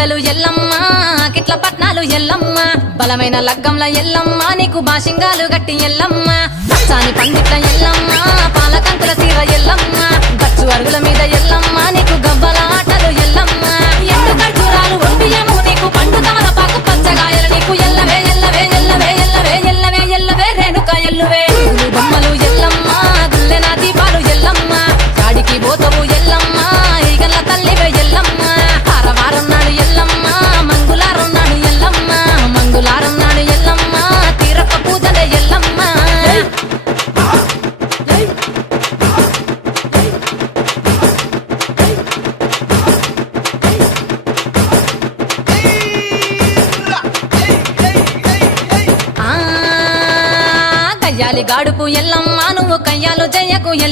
కొండలు ఎల్లమ్మ కిట్ల పట్నాలు ఎల్లమ్మ బలమైన లగ్గంల ఎల్లమ్మ నీకు బాషింగాలు గట్టి ఎల్లమ్మ పచ్చాని పండిట్ల ఎల్లమ్మ పాలకంకుల తీర ఎల్లమ్మ గచ్చు అరుగుల మీద ఎల్లమ్మ నీకు గవ్వల ఆటలు ఎల్లమ్మ ఎండు ఖర్జూరాలు ఒంటియము నీకు పండు తమలపాకు పచ్చగాయలు నీకు ఎల్లవే ఎల్లవే ఎల్లవే ఎల్లవే ఎల్లవే ఎల్లవే రేణుక ఎల్లువే బొమ్మలు ఎల్లమ్మ గుల్లెన దీపాలు ఎల్లమ్మ కాడికి పోతవు ఎల్లమ్మ ఈగల తల్లివే ఎల్లమ్మ వారం నాడు ఎల్లమ్మ మంగుళారం నాడు ఎల్లమ్మ మంగుళారం నాడు ఎల్లమ్మ తీరప్ప పూజలే ఎల్లమ్మ కయ్యాలి గాడుపు ఎల్లమ్మ నువ్వు కయ్యాలు జయ్యకు